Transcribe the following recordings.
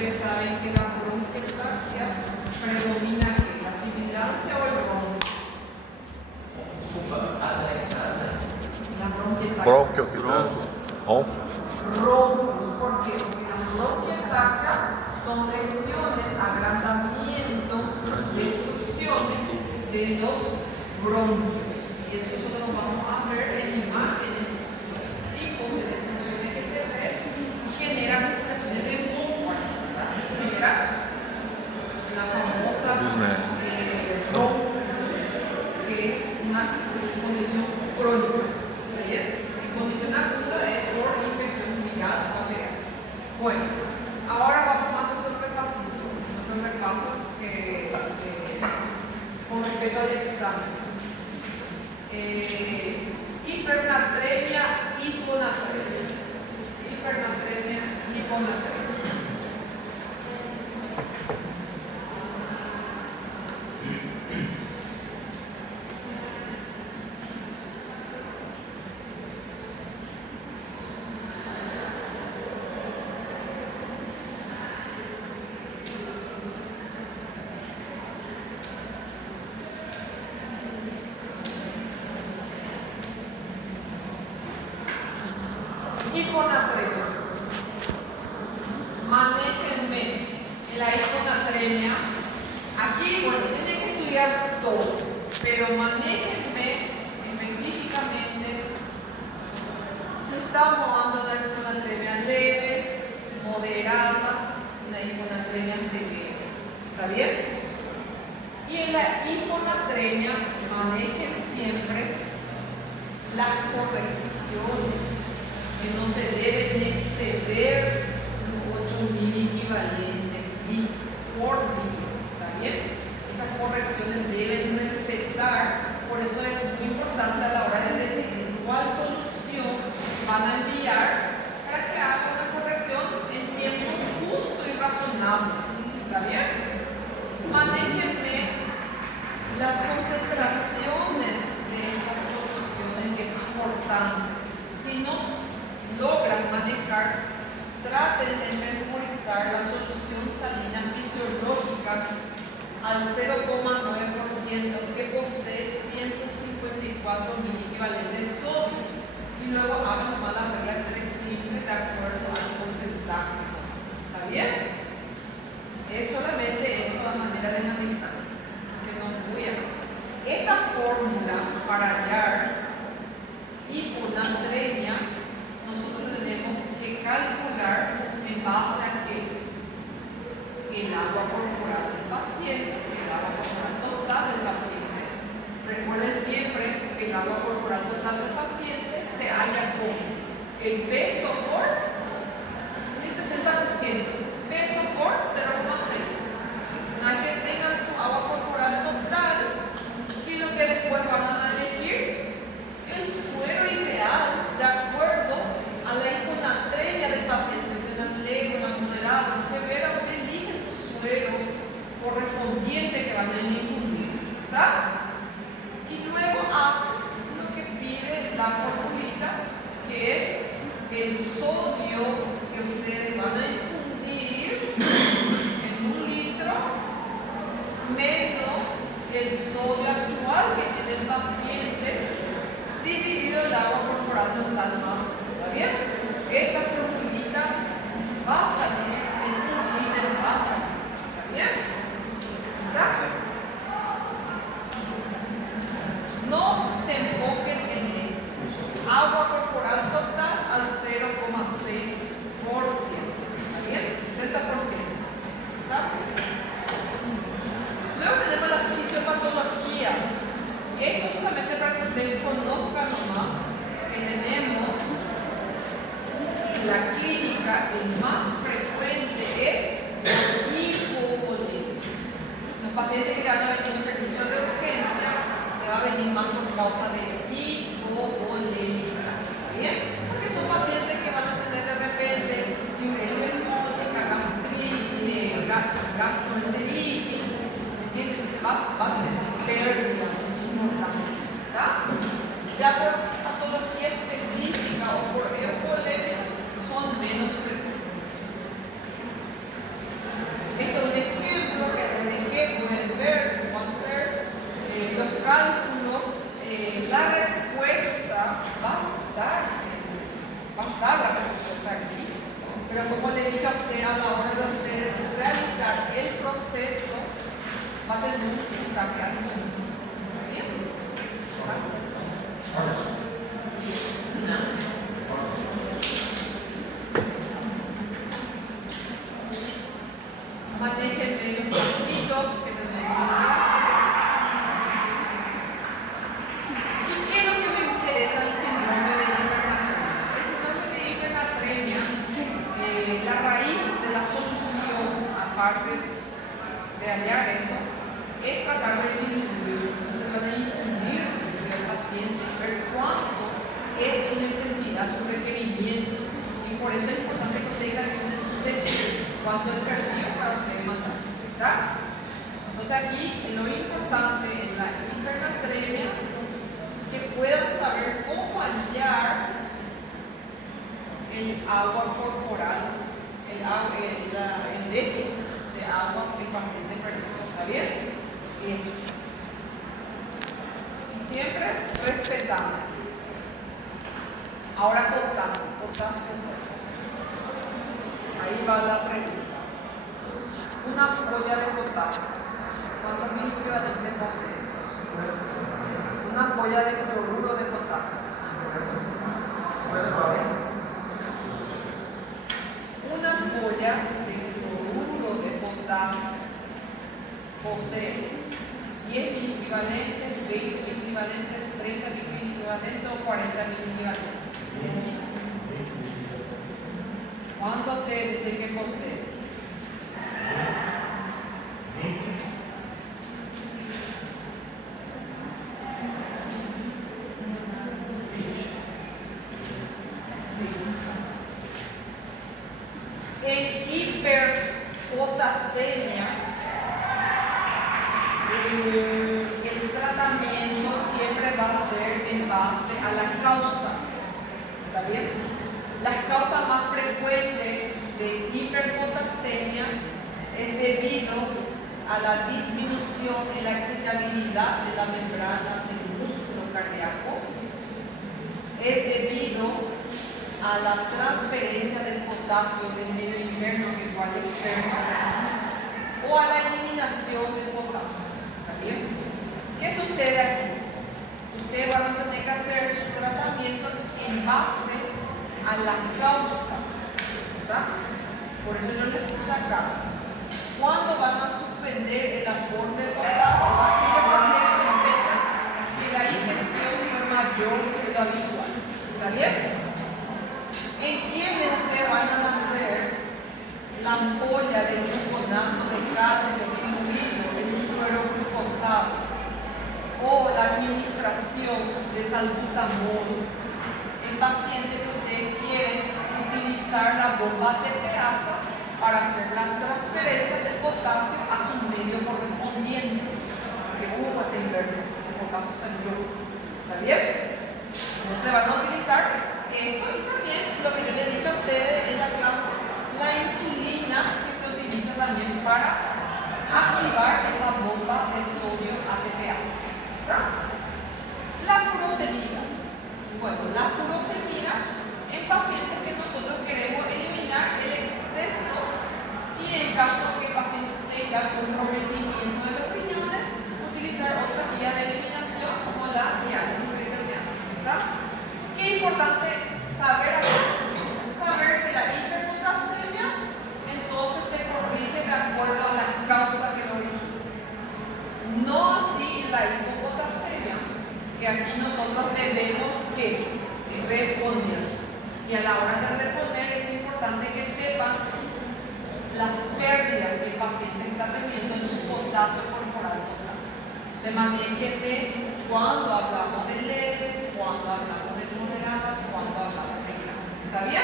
ustedes saben que la bronquiectasia predomina que la sibilancia o el bronquio. La bronquiectasia. Roncos, porque las bronquiectasia son lesiones, agrandamientos, destrucciones de los bronquios. Y eso nosotros vamos a ver en imágenes, los tipos de destrucciones que se ven generan lesiones de pulmón, ¿verdad? Se genera la famosa ronco, que es una condición crónica. ¿Está bien? Condición aguda es por infección viral o bacteriana. Bueno, ahora vamos a nuestro repaso con respecto al examen. Hipernatremia, hiponatremia. Hipernatremia, hiponatremia. Hiponatremia. Manéjenme en la hiponatremia. Aquí, bueno, tienen que estudiar todo, pero manéjenme específicamente si estamos hablando de una hiponatremia leve, moderada, una hiponatremia severa. ¿Está bien? Y en la hiponatremia manejen siempre las correcciones, que no se deben exceder los 8.000 equivalentes por día. ¿Está bien? Esas correcciones deben respetar, por eso es muy importante a la hora de decidir cuál solución van a enviar para que hagan una corrección en tiempo justo y razonable. ¿Está bien? Manéjenme las concentraciones de estas soluciones, que es importante. Si no logran manejar, traten de memorizar la solución salina fisiológica al 0,9% que posee 154 mil equivalentes de sodio, y luego hagan nomás la regla 3 simple de acuerdo al porcentaje. ¿Está bien? Es solamente eso la manera de manejar, que no voy a. Esta fórmula para hallar hiponatremia, nosotros tenemos que calcular en base a que el agua corporal del paciente, el agua corporal total del paciente. Recuerden siempre que el agua corporal total del paciente se halla con el peso por el 60%, peso por 0,6. No hay que tengan su agua corporal total, que lo que después van a elegir el suero ideal de acuerdo a la hiponatremia del paciente, si una leve, una moderada, una severa, ustedes eligen su suero correspondiente que van a infundir, ¿verdad? Y luego hacen lo que pide la formulita, que es el sodio que ustedes van a infundir en 1 litro menos el sodio actual que tiene el paciente dividido el agua corporal total más. ¿Está bien? Esta formulita va a salir en 1 liter, va a salir. ¿Está bien? ¿Está? No se enfoquen en esto. Agua corporal total al 0,6%. ¿Está bien? 60%. ¿Está? Luego tenemos las fisiopatologías. Esto solamente para que ustedes conozcan nomás que tenemos en la clínica el más frecuente es la hipovolemia. Los pacientes que van a venir en un servicio de urgencia le va a venir más por causa de hipovolemia. ¿Está bien? Porque son pacientes que van a tener de repente diuresia hemótica, gastritis, gastroenteritis, ¿entiendes? Entonces va a tener esas pérdidas importantes. ¿Está? Ya por patología específica o por eubolemia son menos frecuentes. la respuesta va a estar la respuesta aquí, pero como le dije a usted, a la hora de usted realizar el proceso, va a tener un puntaje adicional. ¿Bien? Manéjenme los pasitos que tenemos en clase. ¿Y qué es lo que me interesa del síndrome de hipernatremia? El síndrome de hipernatremia, la raíz de la solución, aparte de hallar eso, es tratar de infundir al paciente, ver cuánto es su necesidad, su requerimiento, y por eso es importante que tenga en su déficit cuánto es el para ustedes mandar, ¿verdad? Entonces aquí lo importante en la hipernatremia que puedan saber cómo hallar el agua corporal, el déficit de agua que el paciente perdió. ¿Está bien? Eso. Y siempre respetando. Ahora potasio. Ahí va la pregunta. Una ampolla de potasio, ¿cuántos miliequivalentes posee? Una ampolla de cloruro de potasio. Una ampolla de cloruro de potasio posee 10 miliequivalentes, 20 miliequivalentes, 30 miliequivalentes o 40 miliequivalentes. ¿Cuántos de ustedes dicen que posee? En hiperpotasemia, el tratamiento siempre va a ser en base a la causa. ¿Está bien? Las causas más frecuentes de hiperpotasemia es debido a la disminución en la excitabilidad de la membrana del músculo cardíaco, es debido a la transferencia del potasio del medio interno que fue al externo o a la eliminación del potasio. ¿Está bien? ¿Qué sucede aquí? Ustedes van a tener que hacer su tratamiento en base a la causa, ¿verdad? Por eso yo les puse acá. ¿Cuándo van a suspender el aporte de potasio? Aquellos donde sospechan que la ingestión fue mayor de lo habitual. ¿Está bien? ¿En quiénes ustedes van a hacer la ampolla de gluconato de calcio diluido en un suero glucosado o la administración de salbutamol en pacientes que ustedes quieren utilizar la bomba TPasa para hacer la transferencia del potasio a su medio correspondiente? Que hubo esa inversa, el potasio salió. ¿Está bien? Entonces van a utilizar esto y también lo que yo les dije a ustedes en la clase, la insulina que se utiliza también para activar esa bomba de sodio ATPase. ¿Verdad? La furosemida. Bueno, la furosemida en pacientes que nosotros queremos eliminar el exceso y en caso que el paciente tenga comprometimiento de los riñones, utilizar otra vía de eliminación como la diálisis peritoneal. ¿Verdad? Qué importante saber que la hiperpotasemia entonces se corrige de acuerdo a las causas que lo originan. No así la hipopotasemia, que aquí nosotros debemos que reponer. Y a la hora de reponer es importante que sepan las pérdidas que el paciente está teniendo en su potasio corporal total. Se maneje cuando hablamos de leve, cuando hablamos de moderada, cuando hablamos de grave. ¿Está bien?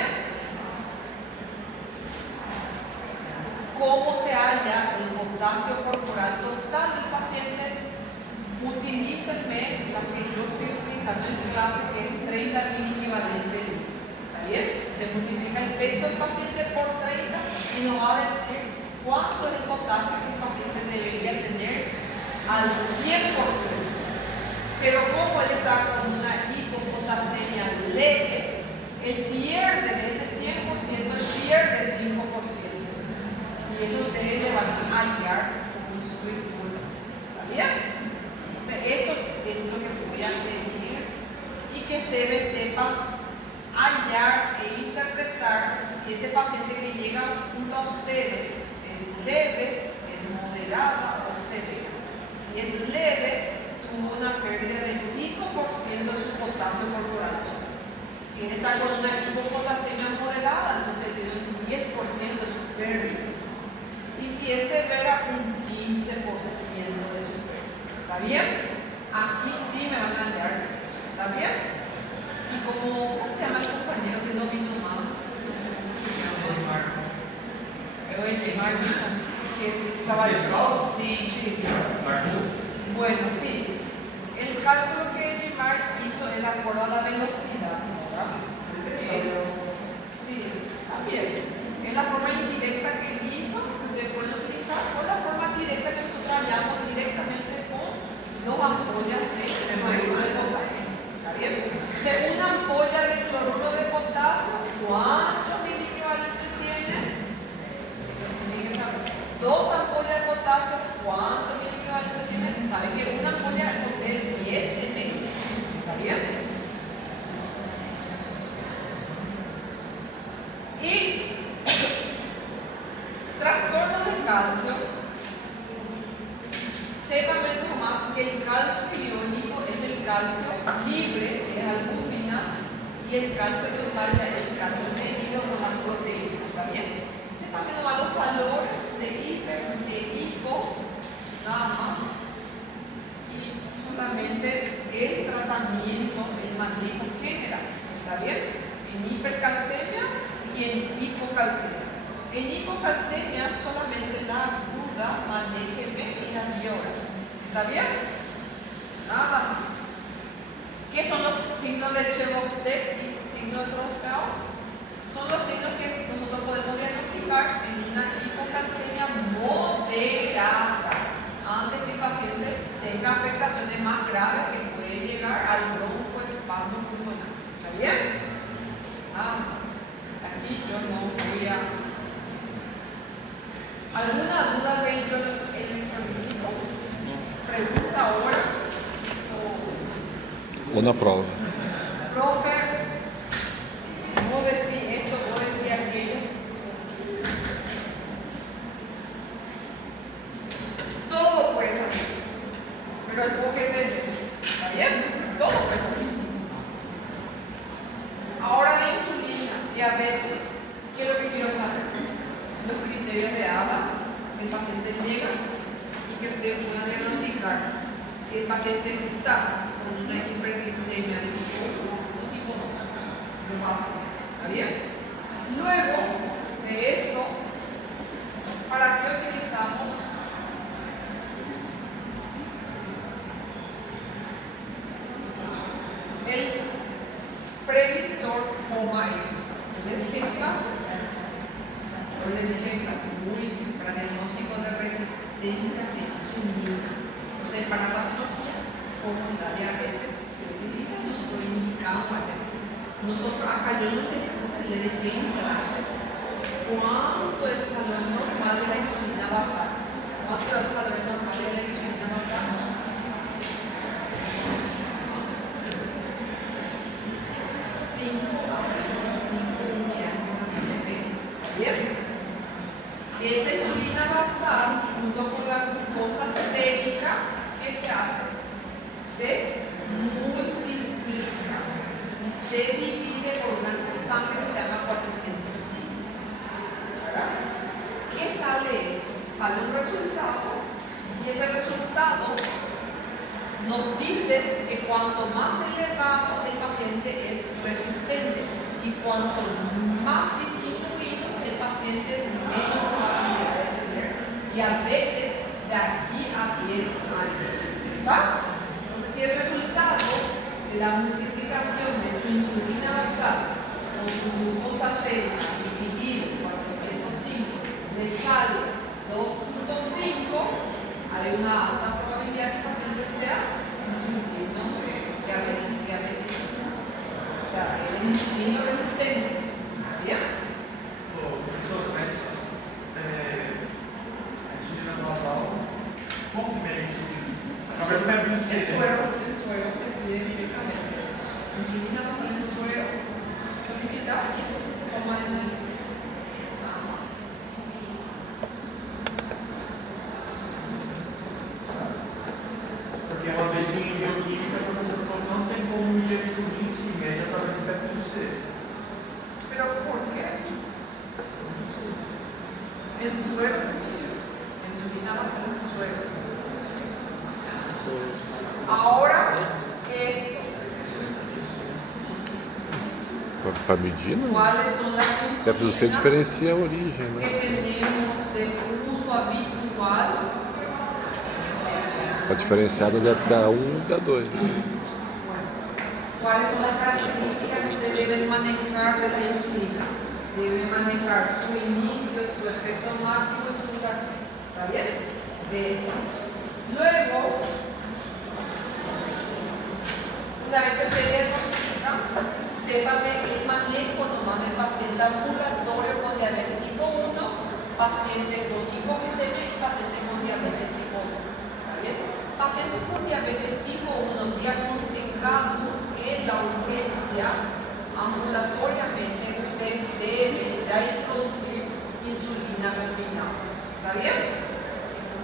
¿Cómo se halla el potasio corporal total del paciente? Utilícenme la que yo estoy utilizando en clase, que es 30 miliequivalentes. ¿Está bien? Se multiplica el peso del paciente por 30 y nos va a decir cuánto es el potasio que el paciente debería tener al 100%. ¿Qué Pero como él está con una hipopotasemia leve, él pierde de ese 100%, él pierde 5%. Y eso ustedes le van a hallar con sus disculpas. ¿Está bien? Entonces, esto es lo que voy a pedir y que ustedes sepan hallar e interpretar si ese paciente que llega junto a ustedes es leve, es moderada o severa. Si es leve, tuvo una pérdida de 5% de su potasio corporal. Si él está con una hipopotasemia moderada, entonces tiene un 10% de su pérdida. Y si es severa, un 15% de su pérdida. ¿Está bien? Aquí sí me van a hallar eso. ¿Está bien? Y como, ¿cómo se llama el compañero que no vino más? No sé cómo se llama. Mar dijo. Sí, estaba sí, sí. Bueno, sí. El cálculo que Mar hizo es de acuerdo a la velocidad, ¿verdad? Sí, también. Es la forma indirecta que él hizo, usted puede utilizar, o la forma directa que nosotros hallamos directamente con dos ampollas de cloruro de potasio. ¿Está bien? O sea, una ampolla de cloruro de potasio, ¿cuántos miliequivalentes tiene? Eso tienen que saber. Dos ampollas de potasio, ¿cuántos miliequivalentes tiene? Saben que una ampolla posee 10 ml. ¿Está bien? Y trastorno de calcio, sepan más que el calcio iónico es el calcio libre de albúminas y el calcio total es el calcio medido con las proteínas. ¿Está bien? Sepan nomás los valores de hiper, de hipo, nada más, y solamente el tratamiento, el manejo general. ¿Está bien? En hipercalcemia y en hipocalcemia. En hipocalcemia solamente la aguda, manéjeme y la biora. ¿Está bien? Nada más. ¿Qué son los signos de Chebostek y signos de Trousseau? Son los signos que nosotros podemos diagnosticar en una hipocalcemia moderada antes que el paciente tenga afectaciones más graves que pueden llegar al broncoespasmo pulmonar. ¿Está bien? Nada más. Aquí yo no voy a... ¿Alguna duda de electrolítico? ¿Pregunta ahora? Una prova. Profe, vos decís esto, vos decís aquello. Todo puede salir, pero enfóquese en eso. ¿Está bien? Todo puede salir. Ahora de insulina, diabetes, ¿qué es lo que quiero saber? Los criterios de ADA, el paciente llega y que ustedes puedan diagnosticar si el paciente está con una hiperglicemia de tipo 1 o tipo 2. Lo básico. ¿Está bien? Luego de eso, ¿para qué utilizamos el predictor HOMA-E? ¿Les dije en clase? Yo les dije en clase, muy bien, para diagnóstico de resistencia de insulina. O sea, para patología como la diabetes se utiliza, nosotros indicamos a veces. Nosotros acá yo no tenemos, le dejé en clase cuánto es el valor normal de la insulina basal. ¿Cuánto es el valor normal de la insulina basal? 5 a 25 unidades de ¿bien? Esa insulina basal, junto con la glucosa sérica, ¿qué se hace? Se multiplica y se divide por una constante que se llama 405. ¿Verdad? ¿Qué sale eso? Sale un resultado y ese resultado nos dice que cuanto más elevado el paciente es resistente y cuanto más disminuido el paciente menos probabilidad de tener diabetes de aquí a 10 años. ¿Está? Entonces, si el resultado de la multiplicación de su insulina basal con su glucosa sérica dividido 405 le sale 2.5, hay una alta probabilidad que el paciente sea insulino sea, el insulino resistente. ¿Está bien? Professor, mas a insulina basal, como que é a insulina? A cabeça não é muito El suero se pide directamente. Insulina basal en suero, solicitar y eso se toma en el ayuno. Nada más. Porque uma vez em bioquímica, a professora falou que não tem como medir a insulina em si, média através do hepatite C. ¿Pero por qué? El suero se pide. Insulina basal en suero. Ahora, esto. Para medir, não. ¿Cuáles son las É para você insulinas diferenciar a origem, que né? tenemos de uso habitual? Para diferenciar da 1 e da 2. ¿Cuáles son las características que usted debe manejar de la insulina? Debe manejar su inicio, su efecto máximo y su duración. ¿Está bien? De eso. Luego, una vez que usted diagnostica, sépame el manejo nomás del paciente ambulatorio con diabetes tipo 1, paciente con hipoglucemia y paciente con diabetes tipo 1. ¿Está bien? Pacientes con diabetes tipo 1 diagnosticados en la urgencia ambulatoriamente, usted debe ya introducir insulina combinada. ¿Está bien?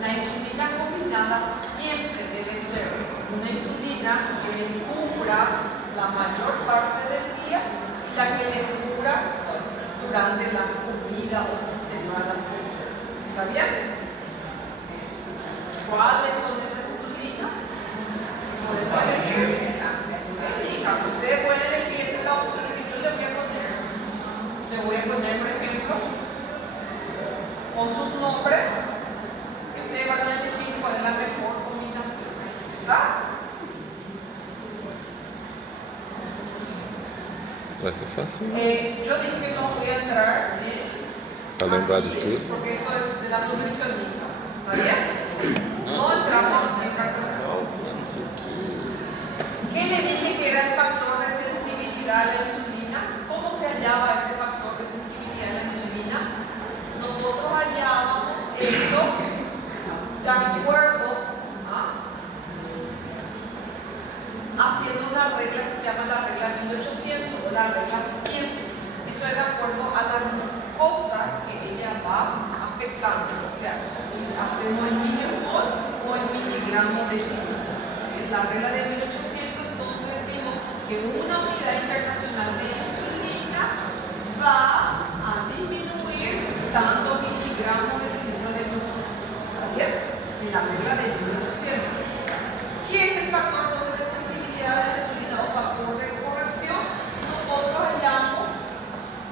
La insulina combinada siempre debe ser una insulina que le cubra la mayor parte del día y la que le cubra durante las comidas o posterior a las comidas. ¿Está bien? ¿Cuáles son esas insulinas? Puede elegir. Usted puede elegir entre las opciones que yo le voy a poner. Le voy a poner, por ejemplo, con sus nombres, y ustedes van a elegir cuál es la mejor combinación. ¿Está? Vai ser fácil. Yo dije que no voy a entrar Para lembrar de aquí, tudo. porque esto es de la nutricionista. ¿Está bien? No entramos en cartón. ¿Qué le dije que era el factor de sensibilidad a la insulina? ¿Cómo se hallaba este factor de sensibilidad a la insulina? Nosotros hallábamos esto de acuerdo haciendo una regla que se llama la regla 1800 o la regla 100. Eso es de acuerdo a la glucosa que ella va afectando. O sea, si hacemos en milimol o en miligramos de cilindro. En la regla de 1800, entonces decimos que una unidad internacional de insulina va a disminuir tanto miligramos de cilindro de glucosa. ¿Está bien? En la regla de 1800. ¿Qué es el factor entonces de sensibilidad de la insulina o factor de corrección? Nosotros hallamos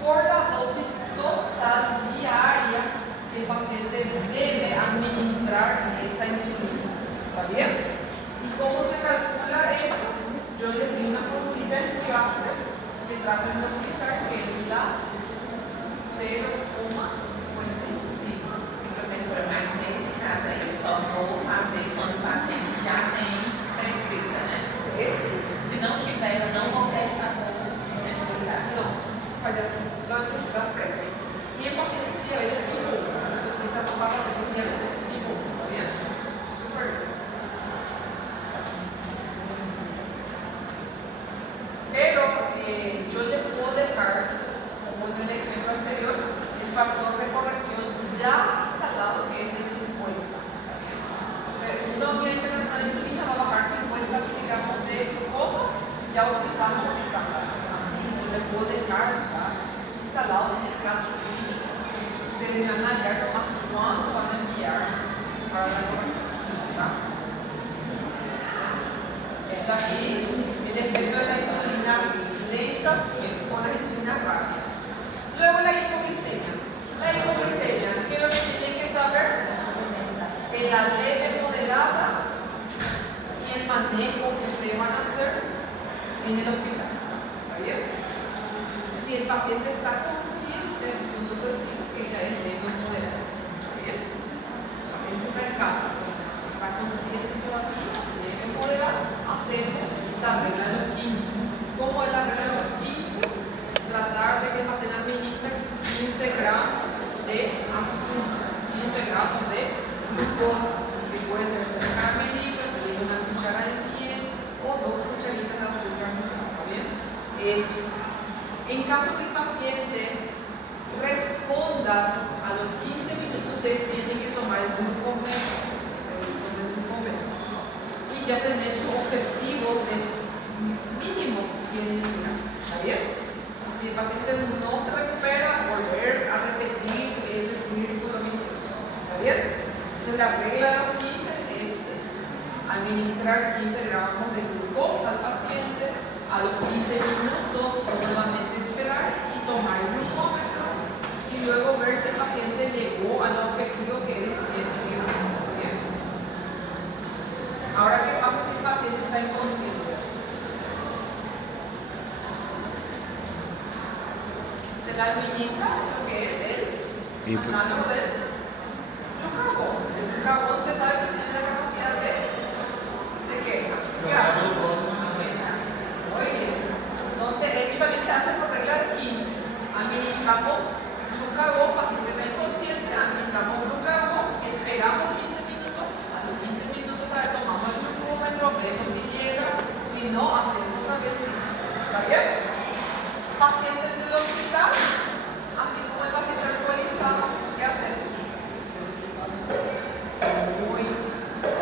por la dosis total diaria que el paciente debe administrar esa insulina. ¿Está bien? ¿Y cómo se calcula eso? Yo les di una formulita en clase que traten de utilizar, que es la 0,55. Professora, mas nesse caso aí, eu só vou fazer quando o paciente já tem prescrita, né? Se não tiver, eu não vou ter esse fator de sensibilidade. No, falla la presa. Y el paciente que tiene diabetes tipo 1, se utiliza para pacientes con diabetes tipo 1, ¿está bien? Súper bien. Pero yo le puedo dejar, como en el ejemplo anterior, el factor de corrección ya instalado que es de 50. ¿Está bien? Entonces, una unidad internacional de insulina va a bajar 50 miligramos de glucosa, ya utilizamos el estándar. Así, yo le puedo dejar ya instalado en el caso clínico. Ustedes me van a hallar nomás cuánto van a enviar para la corrección. ¿Está? Es aquí el efecto de la insulina lenta con la insulina rápida. Luego la hipoglicemia. La hipoglicemia, ¿qué es lo que tienen que saber? Que la leve moderada y el manejo que ustedes van a hacer en el hospital. ¿Está bien? Si el paciente está consciente, nosotros decimos que ya es leve moderada. ¿Está bien? El paciente está en casa, está consciente todavía, leve moderada, hacemos la regla de los 15. ¿Cómo es la regla de los 15? de azúcar, 15 gramos de glucosa, que puede ser 3 caramelitos, que le una cuchara de miel o 2 cucharitas de azúcar, ¿está bien? Eso. En caso que el paciente responda a los 15 minutos, usted tiene que tomar el glucómetro. Y ya tener su objetivo de mínimo 100 miligramos. ¿Está bien? Y si el paciente no se recupera, volver a repetir ese círculo vicioso. ¿Está bien? Entonces la regla de los 15 es administrar 15 gramos de glucosa al paciente, a los 15 minutos nuevamente esperar y tomar el glucómetro y luego ver si el paciente llegó al objetivo que es 100 miligramos. ¿Bien? Ahora, ¿qué pasa si el paciente está inconsciente? Se le administra lo que es el análogo del glucagón. El glucagón, ¿usted sabe que tiene la capacidad de qué? ¿Qué hace? Muy bien. Entonces, esto también se hace por regla de 15. Administramos glucagón, paciente está inconsciente, administramos glucagón, esperamos 15 minutos, a los 15 minutos tomamos el glucómetro, vemos si llega, si no, hacemos otra vez sí. ¿Está bien? Pacientes del hospital, así como el paciente alcoholizado, ¿qué hacemos? Muy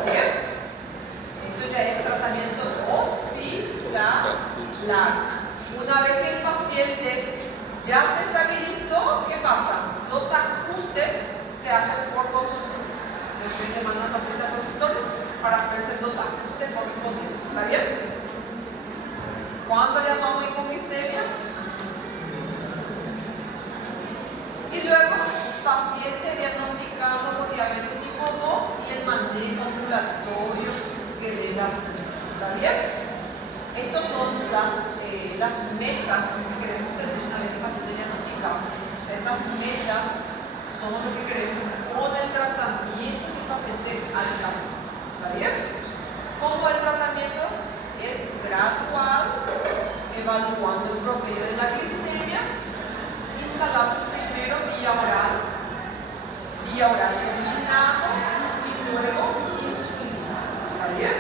bien. Esto ya es tratamiento hospitalar. Una vez que el paciente ya se estabilizó, ¿qué pasa? Los ajustes se hacen por consultorio. Se manda al paciente al consultorio para hacerse los ajustes correspondientes. ¿Está bien? ¿Cuándo llamamos hipoglicemia? Y luego, paciente diagnosticado con diabetes tipo 2 y el manejo ambulatorio que debe hacer. ¿Está bien? Estas son las metas que queremos tener una vez que el paciente diagnosticado. O sea, estas metas son lo que queremos con el tratamiento que el paciente alcanza. ¿Está bien? Como el tratamiento es gradual, evaluando el promedio de la glicemia, instalamos primero vía oral combinado y luego insulina. ¿Está bien?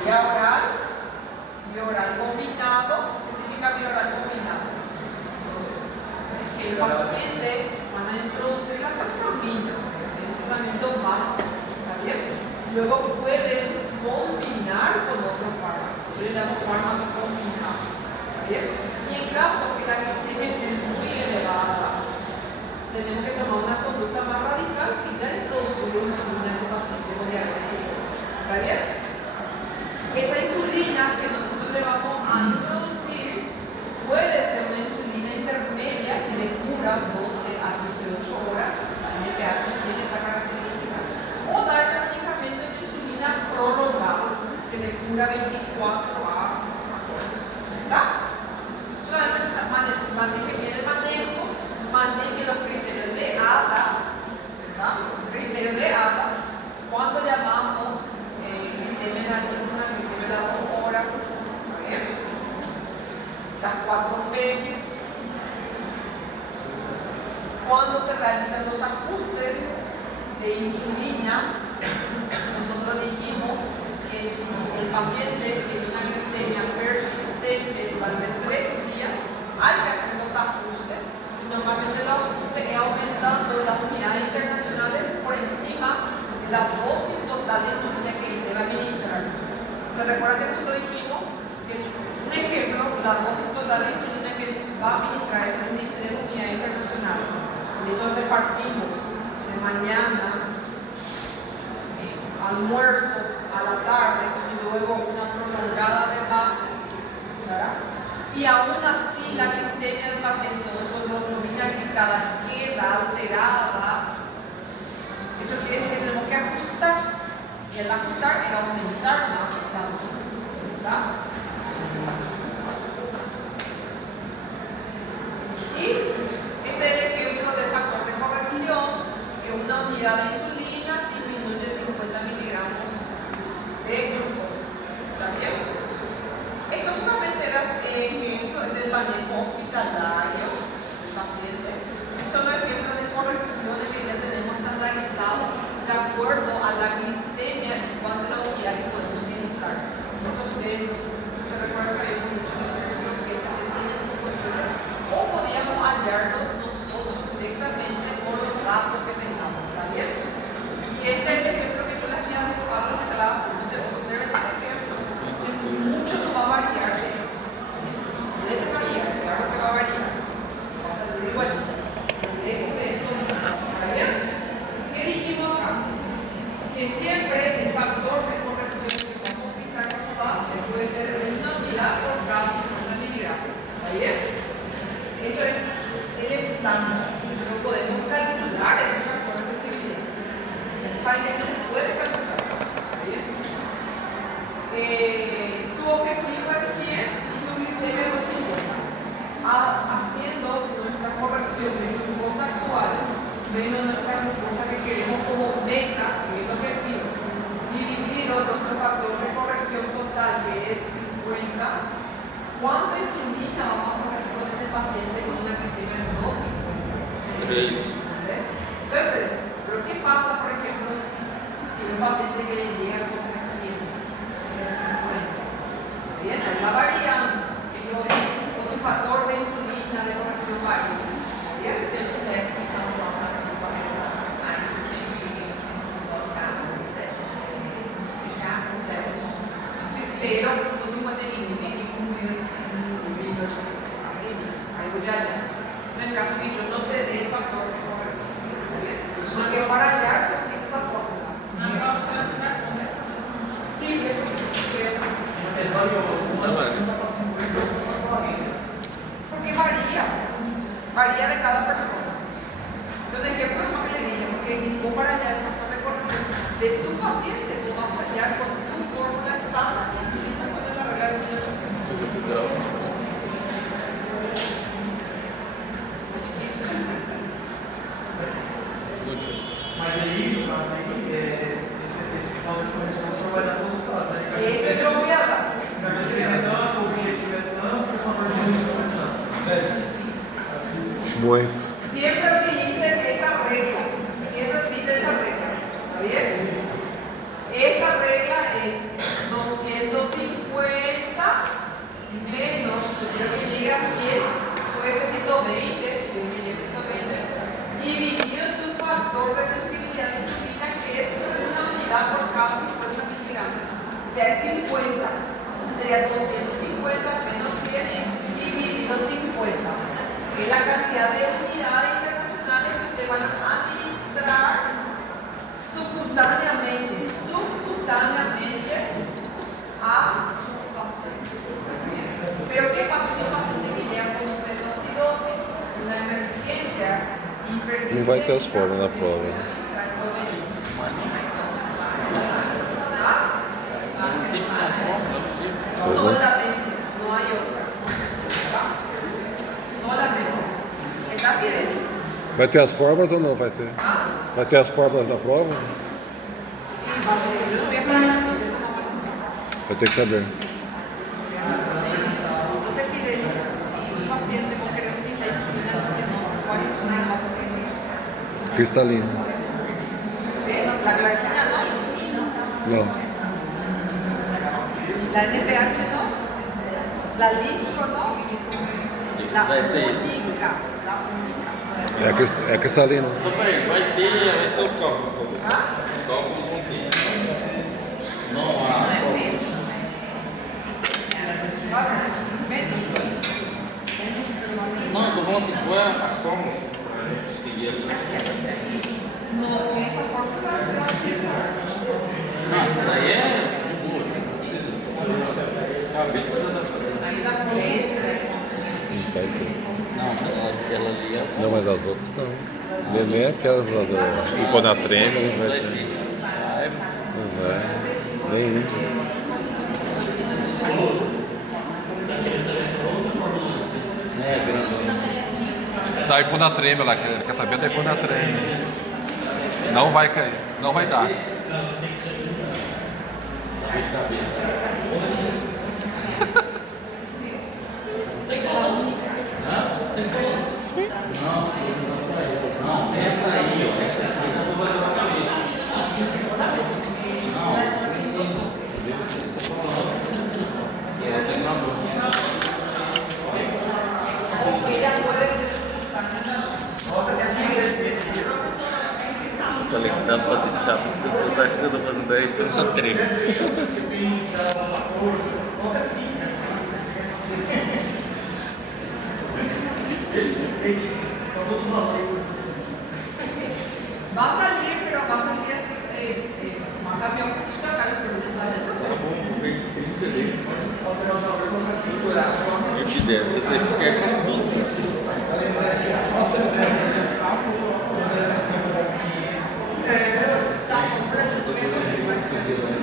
Vía oral combinado. ¿Qué significa vía oral combinado? Que el paciente van a introducir la metformina, el tratamiento básico. ¿Está bien? Luego pueden combinar con otros fármacos. Yo le llamo fármaco combinado. ¿Está bien? Y en caso que la glicemia esté muy elevada, tenemos que tomar una conducta más radical y ya introducir insulina a ese paciente con diabetes. ¿Está bien? Esa insulina que nosotros le vamos a introducir puede ser una insulina intermedia que le cura 12 a 18 horas. La NPH tiene esa característica. O dar prácticamente una insulina prolongada que le cura 24 a 4. ¿Está? Solamente maneje bien el manejo, maneje los criterios de ADA, ¿verdad? Criterios de ADA, cuando llamamos glicemia en ayunas, glicemia a las 2 horas, ¿está bien? Las 4 PM. Cuando se realizan los ajustes de insulina, nosotros dijimos que si el paciente tiene una glicemia persistente durante 3 días, hay que hacer los ajustes. Normalmente los ajustes es aumentando las unidades internacionales por encima de la dosis total de insulina que debe administrar. ¿Se recuerda que nosotros dijimos que, un ejemplo, la dosis total de insulina que va a administrar es 33 unidades internacionales? Eso repartimos de mañana, almuerzo, a la tarde y luego una prolongada de base, ¿verdad? Y aún así la glicemia del paciente, nosotros hemoglobina glicada queda alterada. Eso quiere decir que tenemos que ajustar, y al ajustar es aumentar más la dosis, ¿verdad? Y este es el ejemplo del factor de corrección, que una unidad de insulina disminuye 50 miligramos de glucosa. ¿Está bien? Esto solamente era ejemplo del manejo hospitalario del paciente. Son los ejemplos de variarlo nosotros directamente por los datos que tengamos, ¿está bien? Y este es el ejemplo que yo les voy a dar paso en clase, entonces observen ese ejemplo, que mucho no va a variar de eso. Debe variar, claro que va a variar. Va a salir igual. Lejos de esto, ¿está bien? ¿Qué dijimos acá? Que siempre el factor de corrección que vamos a utilizar como base puede ser una unidad por cada 50 miligramos. ¿Está bien? Eso es el estándar. No podemos calcular ese factor de sensibilidad. ¿Saben que se puede calcular? ¿Está bien? Tu objetivo es 100 y tu glicemia es 250. Haciendo nuestra corrección de glucosa actual, viendo nuestra glucosa que queremos como meta, que es el objetivo, dividido nuestro factor de corrección total, que es 50, ¿cuánta insulina vamos a poner con ese paciente con una glicemia de 250? ¿Ves? Eso es 3. Pero ¿qué pasa, por ejemplo, si un paciente que le llega con 300, 350? Bien, ahí va variando. Con tu factor de insulina, de corrección varia. Se eu tivesse que calcular a correção, aí eu tinha que colocar já o zero Zero, 255. tem que cumprir o 1800. Así, ahí voy ya. Eso en caso que yo no te dé el factor de corrección. ¿Está bien? Porque para hallar se utiliza esa fórmula. Na prova você vai responder. Sí, Apesar de uma pergunta para 50 e outra para 40. porque varía. Varía de cada persona. Entonces, ¿qué problema que le dije? Porque vos para hallar el factor de corrección de tu paciente, tú vas a hallar con tu fórmula estándar de insulina con la regla de 1800. Es difícil. Mas aí, no caso aí, esse cálculo de correção só vai dar todos os casos, né? Ese yo voy a dar. Cabeceira tanto, o objetivo é tanto, o fator de correção é tanto. Muito. Siempre utilicen esta regla. Siempre utilicen esta regla. ¿Está bien? Esta regla es 250 menos, creo que llega a 100, puede ser 120, creo que llega a 120, dividido en tu factor de sensibilidad de insulina, que es una unidad por cada 50 miligramos. O sea, es 50. Entonces sería 250 menos 100 dividido 50. Que es la cantidad de unidades internacionales que te van a administrar subcutáneamente a su paciente. Pero ¿qué pasa si un paciente que llega con cetoacidosis, una emergencia, hiperglicemia? Não vai ter as formas na prova. Solamente, no hay otra. Solamente. ¿Está bien? Vai ter as fórmulas ou não vai ter? Vai ter as fórmulas na prova? Sí, yo no voy a poner, yo no voy a decir. Vai ter que saber. Entonces, Fidelis, si un paciente con querer utilizar insulina endovenosa, ¿cuál insulina vas a utilizar? Cristalino. ¿Sí? La glargina no. Não. La NPH no. La Lispro no. La única. La única. É cristalino. Então, peraí, vai ter os cálculos. ¿Ah? Os cálculos vão ter. Não No há. es menos. Menos. Não, eu tô falando assim, qual é as fórmulas para seguir ali? No, esta fórmula Não, isso daí é de boa, não precisa. Cabeça já dá pra fazer. ahí está por este. Não vai ter. Não, ela ali é. Não, mas as outras não. Nem aquelas lá do hiponatremia não vai ter. Não vai. Nem índio. É grande. Da hiponatremia lá, ele quer saber da hiponatremia. Não vai cair, não vai dar. Não, essa aí, ó. Essa aqui não vai dar pra cabeça. Não, ela tem uma boca. Ella puede ser falei que dá pra dedicar pra você, porque eu acho que eu tô fazendo aí pra treino. Depende da cor, coloca assim, né? Então, todos os valores. Va a salir, pero va a salir así, marca mi hojita acá, pero ya sale. Tá bom, tem que ser dele. Alterar os valores, colocar assim. Eu que der, você quer com as 200.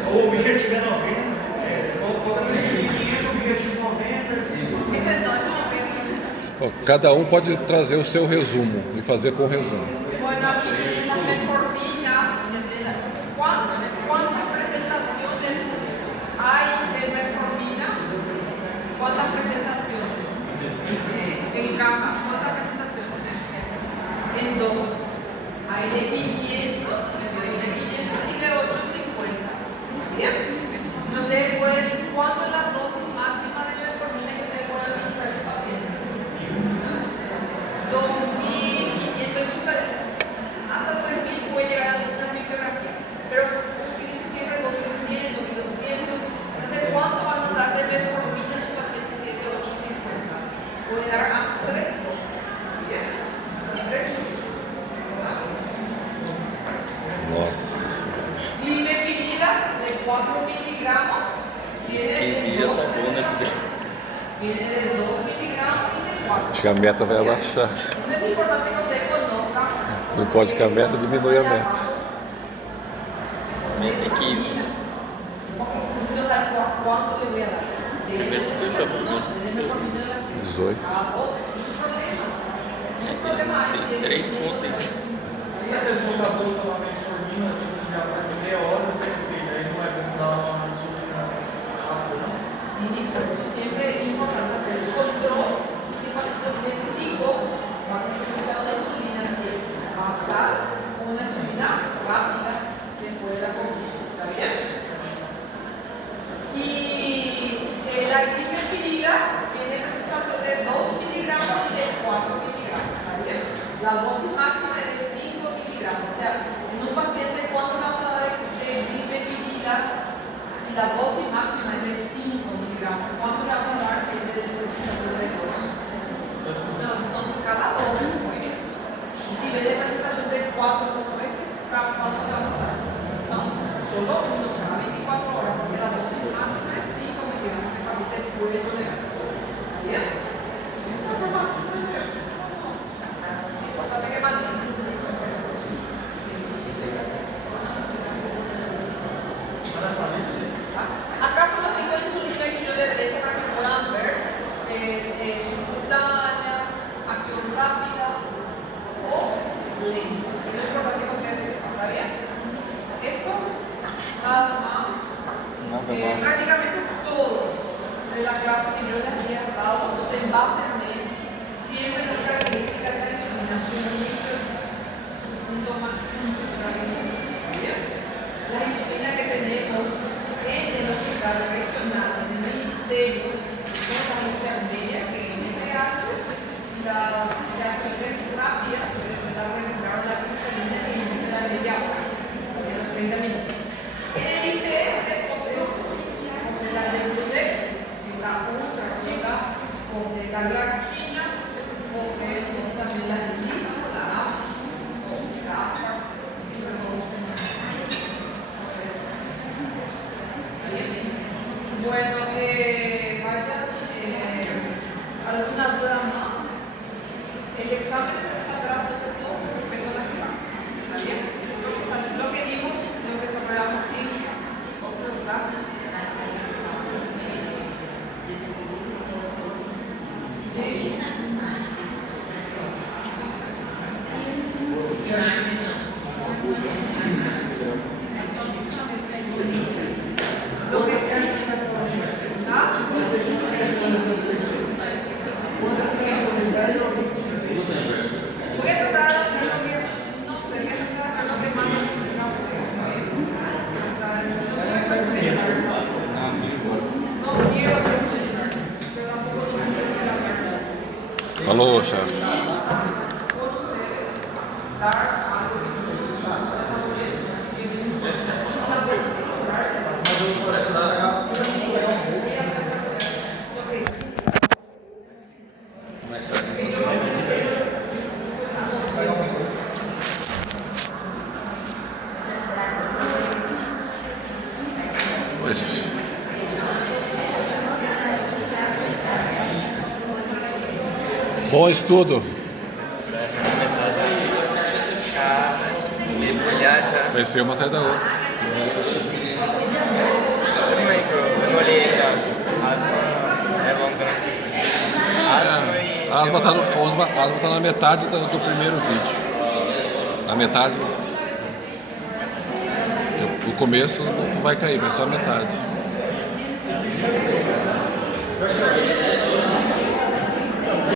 Ou o objetivo é 90, coloca nesse 500, o objetivo 90. Entonces, Ó, cada um pode trazer o seu resumo e fazer com o resumo. bueno, aquí tienen las metforminas. ¿Cuántas presentaciones hay de metformina? ¿Cuántas presentaciones? En caja, ¿cuántas presentaciones? En dos. Hay de 500, y de 850. ¿Bien? Entonces ustedes pueden, ¿cuánto es la dosis máxima de metformina que ustedes pueden administrar a su paciente? 2.500, incluso hasta 3.000 puede llegar a una bibliografía. Pero utilice siempre 2.100, 2.200. Entonces, ¿cuánto van a dar de metformina a su paciente si es de 850? Puede dar a 3 dosis. ¿Bien? A 3 dosis. ¿Verdad? Nossa Senhora. Limepirida de 4 miligramos viene de 2 viene de 2 miligramos y de 4. Acho que a meta vai abaixar. Entonces es importante que usted conozca. Não pode que a meta diminui a meta. Meta é 15. Usted no sabe cuánto le voy a dar. Primeiro você fechou por mim. 18. Sin problema. Tem 3 pontos aí. Se a pessoa está boa pela metformina, tipo assim, já faz meia hora, não tem efeito. Aí não é bom dar uma insulina rápida, não? Sí, por eso siempre es importante hacer el control. Y si el paciente tiene picos, va a tener que utilizar una insulina si es basal o una insulina rápida después de la comida. ¿Está bien? Y la glibenclamida tiene presentación de 2 miligramos y de 4 miligramos. ¿Está bien? La dosis máxima es de 5 miligramos. O sea, en un paciente, ¿cuánto le vas a dar de glibenclamida? Si la dosis máxima es de 5 miligramos, ¿cuánto le vas a dar de presentación de 2? No, cada dosis, muy bien. Y si ve de presentación de 4, ¿cuánto le vas a dar? No, solo uno cada 24 horas, porque la dosis máxima es 5 miligramos que el paciente puede tolerar. ¿Bien? Es una forma es importante que mantenga. Acá son los tipos de insulina que yo les dejo para que puedan ver. Subcutánea, acción rápida o lenta. Es lo importante que ustedes sepan, ¿está bien? Eso, nada más. Prácticamente todo de la clase que yo les había dado, pues en base a mí, siempre las características de la insulina, su inicio, su punto máximo, su estabilidad. ¿Bien? La insulina que tenemos en el hospital regional, en el ministerio, son las enfermeras que en NPH, las reacciones rápidas suelen ser la regular de la glutamina y en la media hora, de los 30 minutos. En el IPS posee la Leukodec, que es la ultra rica, posee la glargina, posee entonces también la lisina, la aspa, bueno, vaya, ¿alguna duda más? El examen se saldrá, no sé todo, respecto a la clase. ¿Está bien? Lo que dimos, lo que desarrollamos en clase. ¿Está? Sí. Lo que sea. ¿Ah? Voy a tratar de hacer lo que, no sé, voy a tratar de hacer lo que más me no quiero, pero tampoco quiero que la verdad. Falou, chefe. Todos ustedes dar algo de Pois. Bom estudo. mergulhar já. Conheceu uma atrás da outra. Também que eu engoli asma é longa, né? Asma e... Asma tá na metade do primeiro vídeo. Na metade. O começo não vai cair, mas só a metade.